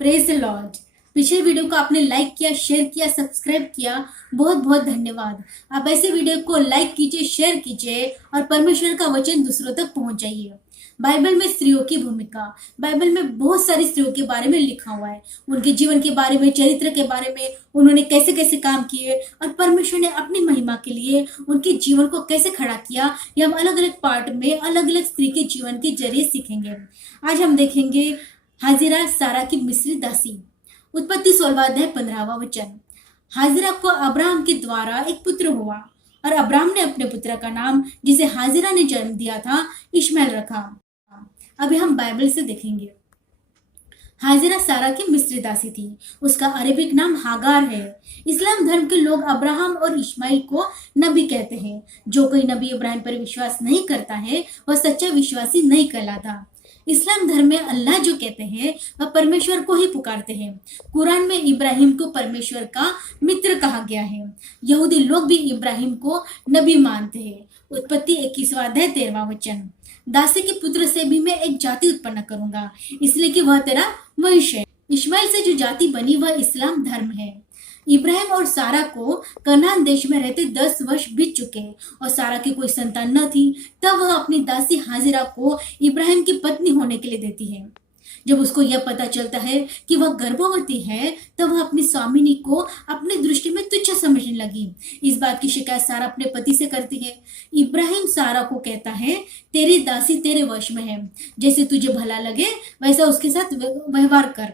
Praise the Lord. पिछले video को आपने लाइक किया, शेयर किया, सब्सक्राइब किया, बहुत बहुत धन्यवाद। आप ऐसे वीडियो को लाइक कीजिए, शेयर कीजिए और परमेश्वर का वचन दूसरों तक पहुंचाइए। बाइबल में स्त्रियों की भूमिका, बाइबल में बहुत सारी स्त्रियों के बारे में लिखा हुआ है, उनके जीवन के बारे में, चरित्र के बारे में, उन्होंने कैसे कैसे काम किए और परमेश्वर ने अपनी महिमा के लिए उनके जीवन को कैसे खड़ा किया। ये हम अलग अलग पार्ट में अलग अलग स्त्री के जीवन के जरिए सीखेंगे। आज हम देखेंगे हाजिरा सारा की मिस्री दासी। उत्पत्ति 16वां अध्याय 15वां वचन। हाजिरा को अब्राहम के द्वारा एक पुत्र हुआ और अब्राहम ने अपने पुत्र का नाम, जिसे हाजिरा ने जन्म दिया था, इश्माएल रखा। अभी हम बाइबल से देखेंगे। हाजिरा सारा की मिस्री दासी थी। उसका अरेबिक नाम हागार है। इस्लाम धर्म के लोग अब्राहम और इस्माइल को नबी कहते हैं। जो कोई नबी इब्राहिम पर विश्वास नहीं करता है वह सच्चा विश्वासी नहीं कहलाता। इस्लाम धर्म में अल्लाह जो कहते हैं वह परमेश्वर को ही पुकारते हैं। कुरान में इब्राहिम को परमेश्वर का मित्र कहा गया है। यहूदी लोग भी इब्राहिम को नबी मानते हैं। उत्पत्ति 21वां अध्याय 13वां वचन। दासी के पुत्र से भी मैं एक जाति उत्पन्न करूंगा, इसलिए कि वह तेरा वंश है। इश्माइल से जो जाति बनी वह इस्लाम धर्म है। इब्राहिम और सारा को कनान देश में रहते 10 वर्ष बीत चुके और सारा की कोई संतान न थी। तब वह अपनी दासी हाजिरा को इब्राहिम की पत्नी होने के लिए देती है। जब उसको यह पता चलता है कि वह गर्भवती है, तब वह अपनी स्वामिनी को अपनी दृष्टि में तुच्छ समझने लगी। इस बात की शिकायत सारा अपने पति से करती है। इब्राहिम सारा को कहता है, तेरी दासी तेरे वश में है, जैसे तुझे भला लगे वैसा उसके साथ व्यवहार कर।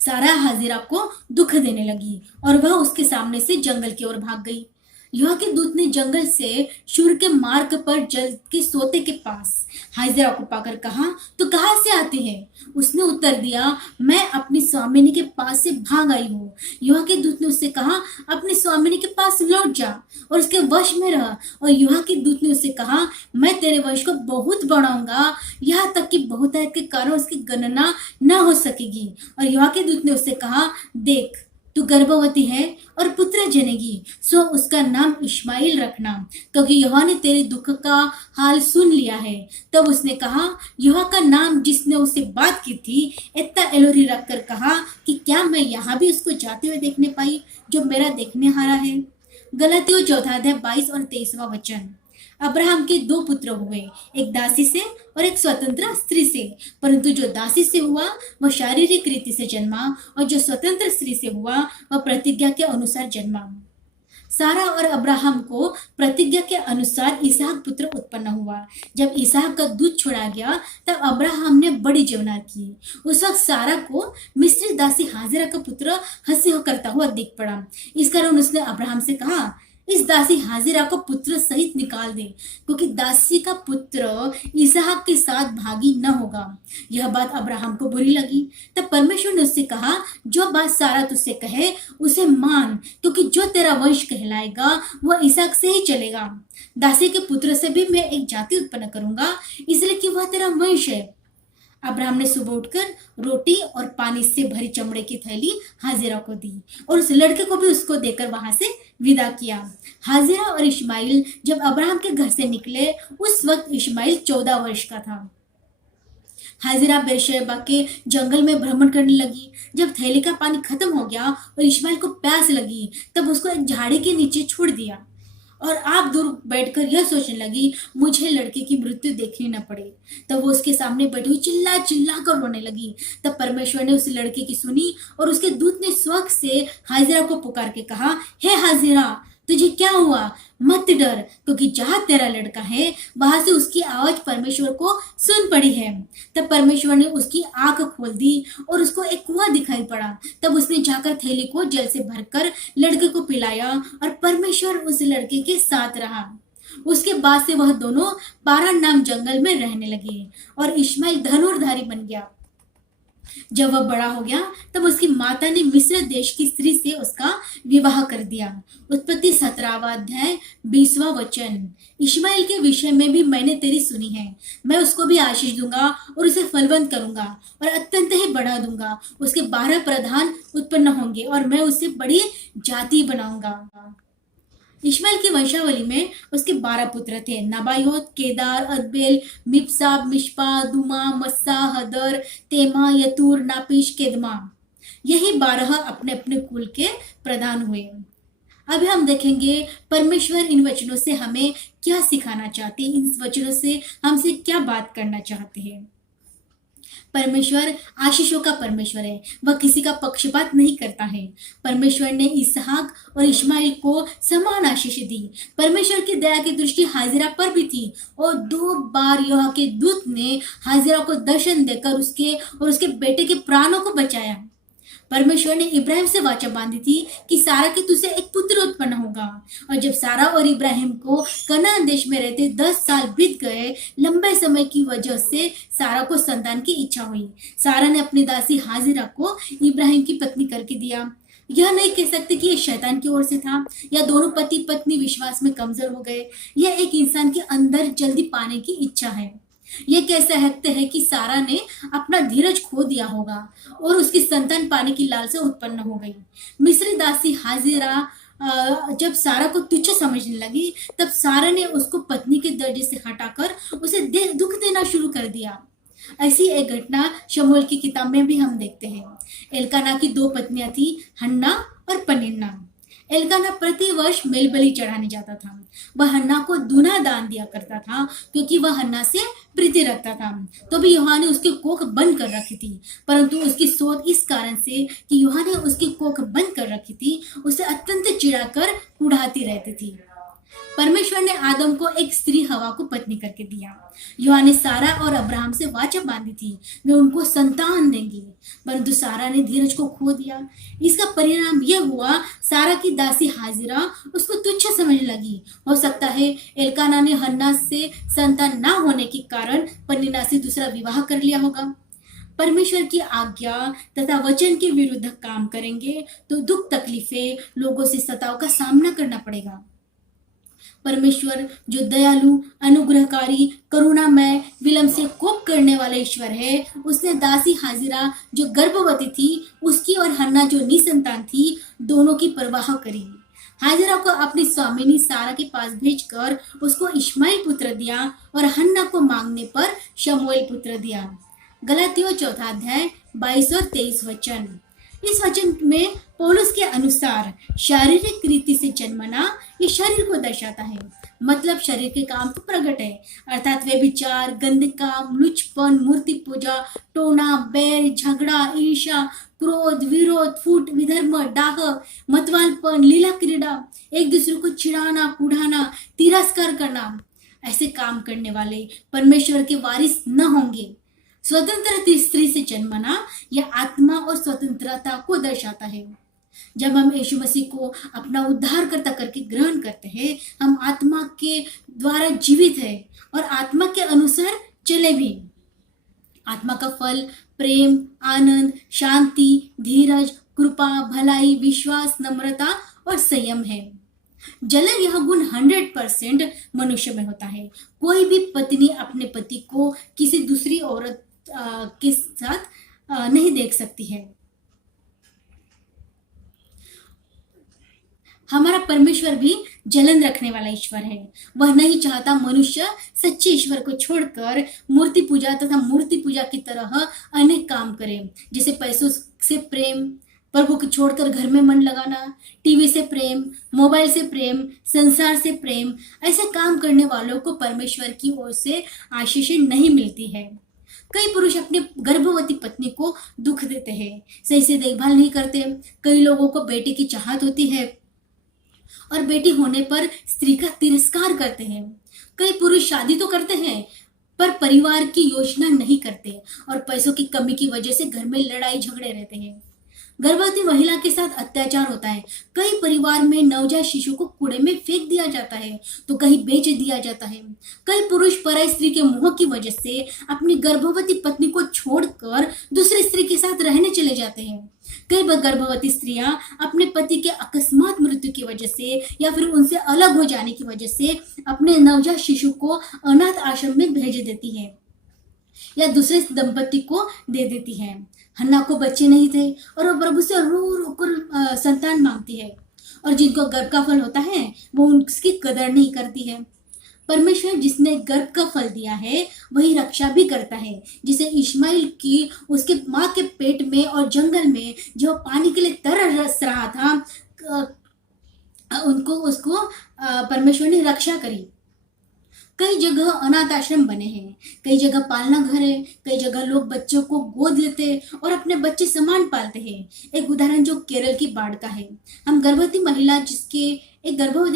सारा हाजिरा को दुख देने लगी और वह उसके सामने से जंगल की ओर भाग गई। यहोवा के दूत ने जंगल से शूर के मार्ग पर जल के सोते के पास हाजिरा को पाकर कहा, तो कहाँ से आती है? उसने उत्तर दिया, मैं अपनी स्वामिनी के पास से भाग आई हूँ। यहोवा के दूत ने उससे कहा, अपनी स्वामिनी के पास लौट जा और उसके वश में रह। और यहोवा के दूत ने उससे कहा, मैं तेरे वंश को बहुत बढ़ाऊंगा, यहाँ तक कि बहुतायत के कारण उसकी गणना न हो सकेगी। और यहोवा के दूत ने उससे कहा, देख तू गर्भवती है और पुत्र जनेगी, सो उसका नाम इश्माइल रखना, क्योंकि यहोवा ने तेरे दुख का हाल सुन लिया है। तब उसने कहा, यहोवा का नाम जिसने उससे बात की थी एत्ता एलोरी रखकर कहा कि क्या मैं यहाँ भी उसको जाते हुए देखने पाई जो मेरा देखने हारा है। गलातियों 4 अध्याय 22 और 23वां वचन। अब्राहम के 2 पुत्र हुए, एक दासी से और एक स्वतंत्र स्त्री से। परंतु जो दासी से हुआ वह शारीरिक रीति से जन्मा और जो स्वतंत्र स्त्री से हुआ वह प्रतिज्ञा के अनुसार जन्मा। सारा और अब्राहम को प्रतिज्ञा के अनुसार इसहाक पुत्र उत्पन्न हुआ। जब इसहाक का दूध छोड़ा गया तब अब्राहम ने बड़ी जेवनार की। उस वक्त सारा को मिस्री दासी हाजिरा का पुत्र हंसी करता हुआ दिख पड़ा। इस कारण उसने अब्राहम से कहा, इस दासी हाजिरा को पुत्र सहित निकाल दे, क्योंकि दासी का पुत्र इसहाक के साथ भागी न होगा। यह बात अब्राहम को बुरी लगी। तब परमेश्वर ने उससे कहा, जो बात सारा तुझसे कहे उसे मान, क्योंकि जो तेरा वंश कहलाएगा वह इसहाक से ही चलेगा। दासी के पुत्र से भी मैं एक जाति उत्पन्न करूंगा, इसलिए कि वह तेरा वंश है। अब्राहम ने सुबह उठकर रोटी और पानी से भरी चमड़े की थैली हाजिरा को दी और उस लड़के को भी उसको देकर वहां से विदा किया। हाजिरा और इश्माइल जब अब्राहम के घर से निकले उस वक्त इश्माइल 14 वर्ष का था। हाजिरा बेरशेबा के जंगल में भ्रमण करने लगी। जब थैली का पानी खत्म हो गया और इश्माइल को प्यास लगी, तब उसको एक झाड़ी के नीचे छोड़ दिया और आप दूर बैठकर यह सोचने लगी, मुझे लड़के की मृत्यु देखनी न पड़े। तब वो उसके सामने बैठी हुई चिल्ला चिल्ला कर रोने लगी। तब परमेश्वर ने उस लड़के की सुनी और उसके दूत ने स्वर्ग से हाजिरा को पुकार के कहा, हे हाजिरा, तुझे क्या हुआ? मत डर, क्योंकि जहां तेरा लड़का है वहां से उसकी आवाज परमेश्वर को सुन पड़ी है। तब परमेश्वर ने उसकी आंख खोल दी और उसको एक कुआं दिखाई पड़ा। तब उसने जाकर थैली को जल से भरकर लड़के को पिलाया और परमेश्वर उस लड़के के साथ रहा। उसके बाद से वह दोनों पारान नाम जंगल में रहने लगे और इश्माइल धनुर्धारी बन गया। जब वह बड़ा हो गया तब उसकी माता ने मिस्र देश की स्त्री से उसका विवाह कर दिया। उत्पत्ति 17वां अध्याय 20वां वचन। इश्माइल के विषय में भी मैंने तेरी सुनी है, मैं उसको भी आशीष दूंगा और उसे फलवंत करूंगा और अत्यंत ही बढ़ा दूंगा। उसके 12 प्रधान उत्पन्न होंगे और मैं उसे बड़ी जाति बनाऊंगा। इश्माइल की वंशावली में उसके 12 पुत्र थे, नबायोत, केदार, अदबेल, मिप्साब, मिश्पा, दुमा, मस्सा, हदर, तेमा, यतूर, नापिश, केदमा। यही 12 अपने अपने कुल के प्रधान हुए। अभी हम देखेंगे परमेश्वर इन वचनों से हमें क्या सिखाना चाहते हैं, इन वचनों से हमसे क्या बात करना चाहते हैं। परमेश्वर आशीषों का परमेश्वर है, वह किसी का पक्षपात नहीं करता है। परमेश्वर ने इसहाक और इश्माइल को समान आशीष दी। परमेश्वर की दया की दृष्टि हाजिरा पर भी थी और 2 बार यहोवा के दूत ने हाजिरा को दर्शन देकर उसके और उसके बेटे के प्राणों को बचाया। परमेश्वर ने इब्राहिम से वाचा बांधी थी कि सारा के तुझसे एक पुत्र उत्पन्न होगा। और जब सारा और इब्राहिम को कनान देश में रहते 10 साल बीत गए, लंबे समय की वजह से सारा को संतान की इच्छा हुई। सारा ने अपनी दासी हाजिरा को इब्राहिम की पत्नी करके दिया। यह नहीं कह सकते कि यह शैतान की ओर से था या दोनों पति पत्नी विश्वास में कमजोर हो गए। यह एक इंसान के अंदर जल्दी पाने की इच्छा है। ये कह सकते हैं कि सारा ने अपना धीरज खो दिया होगा और उसकी संतान पाने की लालसा उत्पन्न हो गई। मिस्री दासी हाजिरा जब सारा को तुच्छ समझने लगी, तब सारा ने उसको पत्नी के दर्जे से हटाकर उसे दुख देना शुरू कर दिया। ऐसी एक घटना शमूएल की किताब में भी हम देखते हैं। एल्काना की 2 पत्नियां थी, हन्ना और पनिन्ना। एल्काना प्रति वर्ष मेल बलि चढ़ाने जाता था। वह हन्ना को दूना दान दिया करता था क्योंकि वह हन्ना से प्रीति रखता था। तो भी यूहा ने उसकी कोख बंद कर रखी थी, परंतु उसकी सोच इस कारण से कि यूहा ने उसकी कोख बंद कर रखी थी, उसे अत्यंत चिढ़ाकर उड़ाती रहती थी। परमेश्वर ने आदम को एक स्त्री हवा को पत्नी करके दिया। यूहा ने सारा और अब्राहम से वाचा बांधी थी, वे उनको संतान देंगे, परंतु सारा ने धीरज को खो दिया। इसका परिणाम यह हुआ, सारा की दासी हाजिरा उसको तुच्छ समझने लगी। हो सकता है एल्काना ने हन्ना से संतान ना होने के कारण पनिन्ना से दूसरा विवाह कर लिया होगा। परमेश्वर की आज्ञा तथा वचन के विरुद्ध काम करेंगे तो दुख तकलीफें, लोगों से सताव का सामना करना पड़ेगा। परमेश्वर जो दयालु, अनुग्रहकारी, करुणामय, विलंब से कोप करने वाला ईश्वर है, उसने दासी हाजिरा जो गर्भवती थी, उसकी और हन्ना जो निसंतान थी, दोनों की परवाह करी। हाजिरा को अपनी स्वामिनी सारा के पास भेजकर उसको इश्माइल पुत्र दिया और हन्ना को मांगने पर शमूएल पुत्र दिया। गलातियों 4 अध्याय 22 और 23 वचन। इस वचन में पौलुस के अनुसार शारीरिक रीति से जन्मना ये शरीर को दर्शाता है, मतलब शरीर के काम तो प्रकट है, अर्थात वे विचार, गंदे काम, लुचपन, मूर्ति पूजा, टोना, बैर, झगड़ा, ईर्ष्या, क्रोध, विरोध, फूट, विधर्म, डाह, मतवालपन, लीला क्रीड़ा, एक दूसरे को चिढ़ाना, कुढ़ाना, तिरस्कार करना, ऐसे काम करने वाले परमेश्वर के वारिस न होंगे। स्वतंत्र स्त्री से जन्मना यह आत्मा और स्वतंत्रता को दर्शाता है। जब हम यीशु मसीह को अपना उद्धारकर्ता करके ग्रहण करते हैं, हम आत्मा के द्वारा जीवित है और आत्मा के अनुसार चले भी। आत्मा का फल प्रेम, आनंद, शांति, धीरज, कृपा, भलाई, विश्वास, नम्रता और संयम है। जलन यह गुण 100% मनुष्य में होता है। कोई भी पत्नी अपने पति को किसी दूसरी औरत के साथ नहीं देख सकती है। हमारा परमेश्वर भी जलन रखने वाला ईश्वर है। वह नहीं चाहता मनुष्य सच्चे ईश्वर को छोड़कर मूर्ति पूजा तथा मूर्ति पूजा की तरह अनेक काम करे, जैसे पैसों से प्रेम, प्रभु को छोड़कर घर में मन लगाना, टीवी से प्रेम, मोबाइल से प्रेम, संसार से प्रेम। ऐसे काम करने वालों को परमेश्वर की ओर से आशीष नहीं मिलती है। कई पुरुष अपने गर्भवती पत्नी को दुख देते हैं, सही से देखभाल नहीं करते। कई लोगों को बेटे की चाहत होती है और बेटी होने पर स्त्री का तिरस्कार करते हैं। कई पुरुष शादी तो करते हैं पर परिवार की योजना नहीं करते और पैसों की कमी की वजह से घर में लड़ाई झगड़े रहते हैं। गर्भवती महिला के साथ अत्याचार होता है। कई परिवार में नवजात शिशु को कूड़े में फेंक दिया जाता है तो कहीं बेच दिया जाता है। कई पुरुष पराई स्त्री के मोह की वजह से अपनी गर्भवती पत्नी को छोड़कर दूसरी स्त्री के साथ रहने चले जाते हैं। कई गर्भवती स्त्रियां अपने पति के अकस्मात मृत्यु की वजह से या फिर उनसे अलग हो जाने की वजह से अपने नवजात शिशु को अनाथ आश्रम में भेज देती है या दूसरे दंपति को दे देती है। हन्ना को बच्चे नहीं थे और वो प्रभु से रो रो कर संतान मांगती है। और जिनको गर्भ का फल होता है वो उसकी कदर नहीं करती है। परमेश्वर जिसने गर्भ का फल दिया है वही रक्षा भी करता है। जिसे इश्माइल की उसके माँ के पेट में और जंगल में जो पानी के लिए तरस रहा था, उनको उसको परमेश्वर ने रक्षा करी। कई जगह अनाथ आश्रम बने हैं, कई जगह पालना घर है, कई जगह लोग बच्चों को गोद लेते और अपने बच्चे समान पालते हैं। एक उदाहरण जो केरल की बाढ़ का है। हम एक गर्भवती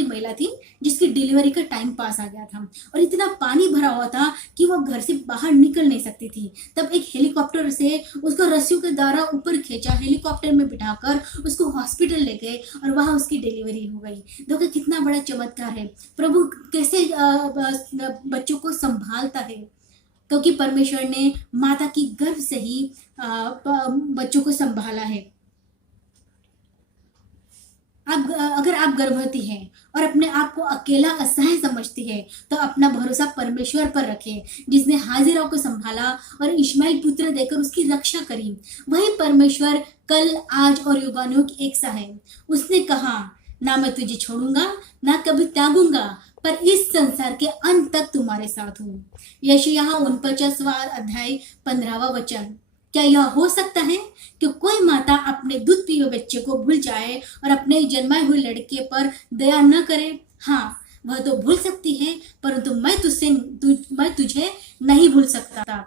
महिला थी जिसकी डिलीवरी का टाइम पास आ गया था और इतना पानी भरा हुआ था कि वो घर से बाहर निकल नहीं सकती थी। तब एक हेलीकॉप्टर से उसको रस्सियों के द्वारा ऊपर खींचा, हेलीकॉप्टर में बिठाकर उसको हॉस्पिटल ले गए और वहां उसकी डिलीवरी हो गई। देखो कितना बड़ा चमत्कार है। प्रभु कैसे बच्चों को संभालता है, क्योंकि परमेश्वर ने माता की गर्भ से ही बच्चों को संभाला है। अगर आप गर्भवती हैं और अपने आप को अकेला असहाय समझती है तो अपना भरोसा परमेश्वर पर रखें, जिसने हाजिरा को संभाला और इश्माइल पुत्र देकर उसकी रक्षा करी। वही परमेश्वर कल, आज और युगानुयुग एक सा है। उसने कहा, ना मैं तुझे छोड़ूंगा ना कभी त्यागूंगा, पर इस संसार के अंत तक तुम्हारे साथ हूँ। यशायाह 49वां अध्याय 15वां वचन। क्या यह हो सकता है कि कोई माता अपने दूध पीए बच्चे को भूल जाए और अपने जन्माए हुए लड़के पर दया न करे? हाँ, वह तो भूल सकती है, परंतु मैं तुझे नहीं भूल सकता।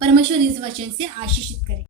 परमेश्वर इस वचन से आशीषित करे।